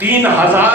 3000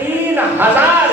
3000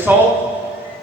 100,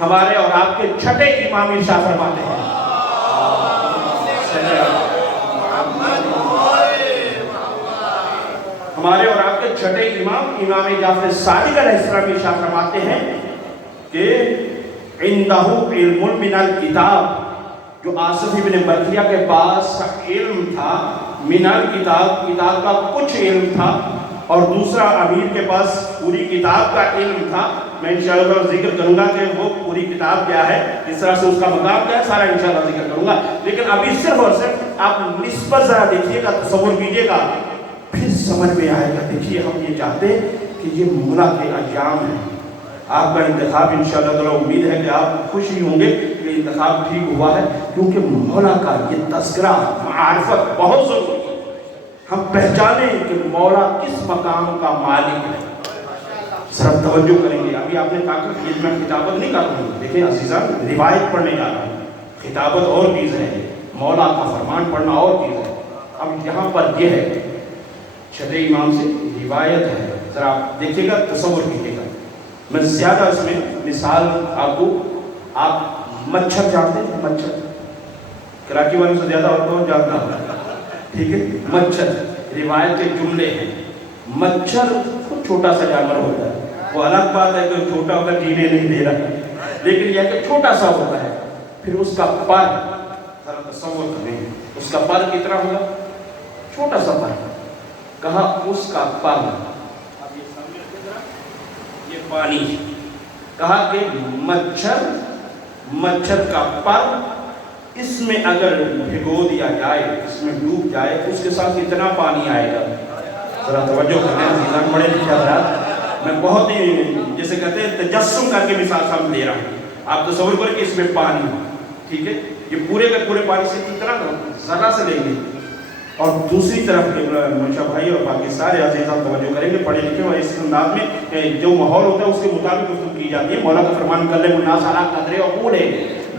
ہمارے اور آپ کے چھٹے امام ارشاد فرماتے ہیں، ہمارے اور آپ کے چھٹے امام جعفر صادق علیہ السلام ارشاد فرماتے ہیں کہ عندہ علم من الکتاب، جو آصف ابن برقیہ کے پاس علم تھا، من الکتاب، کتاب کا کچھ علم تھا، اور دوسرا امیر کے پاس پوری کتاب کا علم تھا۔ میں انشاءاللہ ذکر کروں گا کہ وہ پوری کتاب کیا ہے، اس طرح سے اس کا مقام کیا ہے، سارا انشاءاللہ ذکر کروں گا، لیکن ابھی صرف اور صرف آپ نسبت ذرا دیکھیے گا، تصور کیجیے گا، پھر سمجھ میں آئے گا۔ دیکھیے ہم یہ چاہتے ہیں کہ یہ مولا کے ایام ہیں، آپ کا انتخاب انشاءاللہ تعالیٰ امید ہے کہ آپ خوش ہی ہوں گے کہ انتخاب ٹھیک ہوا ہے، کیونکہ مولا کا یہ تذکرہ معرفت بہت ضروری ہے۔ ہم پہچانیں کہ مولا کس مقام کا مالک ہے۔ صرف توجہ کریں گے، ابھی آپ نے کہا کہ یہ میں خطابت نہیں کر رہا ہوں، دیکھیں عزیزان روایت پڑھنے جا رہا ہوں، خطابت اور چیز ہے، مولا کا فرمان پڑھنا اور چیز ہے۔ اب یہاں پر یہ ہے چھٹے امام سے روایت ہے، ذرا آپ دیکھیے گا، تصور کیجیے گا۔ میں زیادہ اس میں مثال آپ کو، آپ مچھر جانتے ہیں؟ مچھر کراچی والوں سے زیادہ اور کون جانتا ہے؟ ٹھیک ہے، مچھر روایت کے جملے ہیں۔ مچھر خود چھوٹا سا جانور ہوتا ہے، وہ الگ بات ہے کہ چھوٹا ہوتا جینے نہیں دے رہا، لیکن یہ کہ چھوٹا سا ہوتا ہے، پھر اس کا پر ذرا تصور کریں، اس کا پر کتنا ہوگا؟ چھوٹا سا پر، کہا اس کا پر، اب یہ سامنے یہ پانی، کہا کہ مچھر کا پر، اس میں اگر بھگو دیا جائے، اس میں ڈوب جائے، اس کے ساتھ کتنا پانی آئے گا؟ ذرا توجہ کریں عزیزان، پڑھے لکھے حضرات، میں بہت ہی جیسے کہتے ہیں تجسم کر کے مثال سامنے دے رہا ہوں، آپ تصور کریں کہ اس میں پانی، ٹھیک ہے، یہ پورے کے پورے پانی سے کتنا ذرا سے لیں گے، اور دوسری طرف منشا بھائی اور باقی سارے عزیزان توجہ کریں گے، پڑھے لکھے اور اس انداز میں جو ماحول ہوتا ہے اس کے مطابق گفتگو کی جاتی ہے۔ مولا کا فرمان کلم الناس علی قدر عقولہ،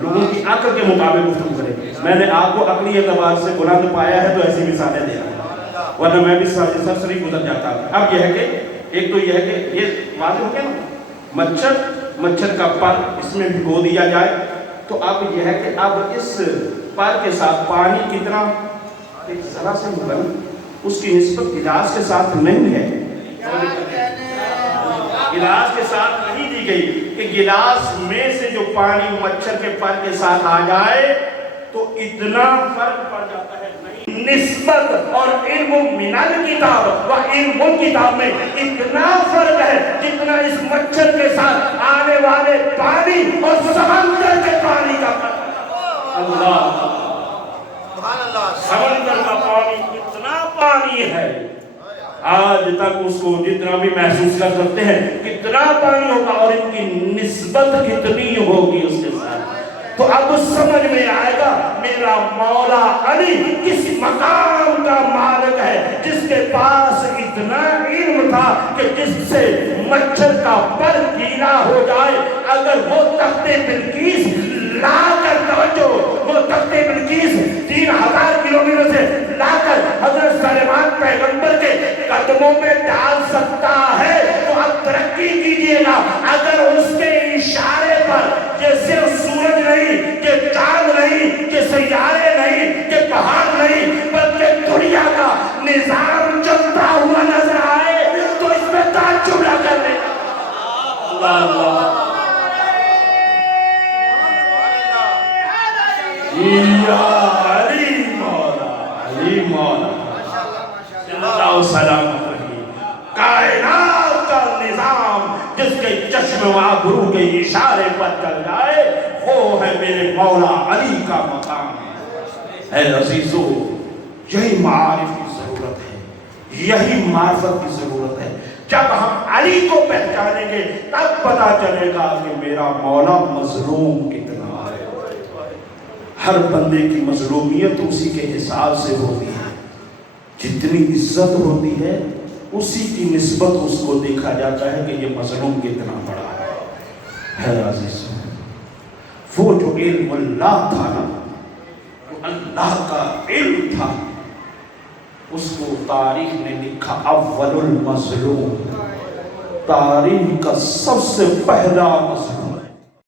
لوگوں کی عقل کے مطابق گفتگو کریں۔ میں نے آپ کو عقلی اعتبار سے بلند پایا ہے تو ایسی مثالیں دے رہا ہوں، ورنہ میں بھی سرسری گزر جاتا ہوں۔ اب یہ ہے کہ ایک تو یہ ہے کہ یہ واضح ہو گیا نا، مچھر کا پر اس میں بھگو دیا جائے، تو اب یہ ہے کہ اب اس پر کے ساتھ پانی کتنا، ایک ذرا سے مغل، اس کی نسبت گلاس کے ساتھ نہیں ہے، گلاس کے ساتھ نہیں دی گئی کہ گلاس میں سے جو پانی مچھر کے پر کے ساتھ آ جائے تو اتنا فرق پڑ جاتا ہے، نہیں، نسبت اور علم من الکتاب و علم الکتاب میں اتنا فرق ہے جتنا اس مچھر کے ساتھ آنے والے پانی اور سمندر کے پانی کا فرق۔ اللہ، سمندر کا پانی کتنا پانی ہے، آج تک اس کو جتنا بھی محسوس کر سکتے ہیں کتنا پانی ہوگا، اور ان کی نسبت کتنی ہوگی اس کے ساتھ، تو اب سمجھ میں آئے گا میرا مولا علی کس مقام کا مالک ہے، جس کے پاس اتنا علم تھا کہ جس سے مچھر کا پر گیلا ہو جائے، اگر وہ تخت بلقیس لا کر، توجہ، وہ تخت بلقیس 3000 کلومیٹر سے لا کر حضرت سلیمان پیغمبر کے قدموں میں ڈال سکتا ہے، تو اب ترقی کیجئے گا، اگر اس کے اشارے پر یہ صرف سورج نہیں، یہ چاند نہیں، یہ سیارے نہیں، یہ پہاڑ نہیں، بلکہ دنیا کا نظام چلتا ہوا نظر آئے تو اس میں تعجب نہ کرنے۔ اللہ اللہ، یا علی مولا، علی مولا، اللہ و سلامت رہی، کائنات کا نظام جس کے چشم و آبرو کے اشارے پر چل جائے وہ ہے میرے مولا علی کا مقام ہے۔ اے عزیزو، یہی معارف کی ضرورت ہے، یہی معرفت کی ضرورت ہے۔ جب ہم علی کو پہچانیں گے تب پتا چلے گا کہ میرا مولا مظلوم کتنا ہے۔ ہر بندے کی مظلومیت اسی کے حساب سے ہوتی ہے، جتنی عزت ہوتی ہے اسی کی نسبت اس کو دیکھا جاتا ہے کہ یہ مظلوم کتنا بڑا ہے۔ عزیز، وہ جو علم اللہ تھا نا، جو اللہ کا علم تھا، اس کو تاریخ نے لکھا اول المظلوم، تاریخ کا سب سے پہلا مظلوم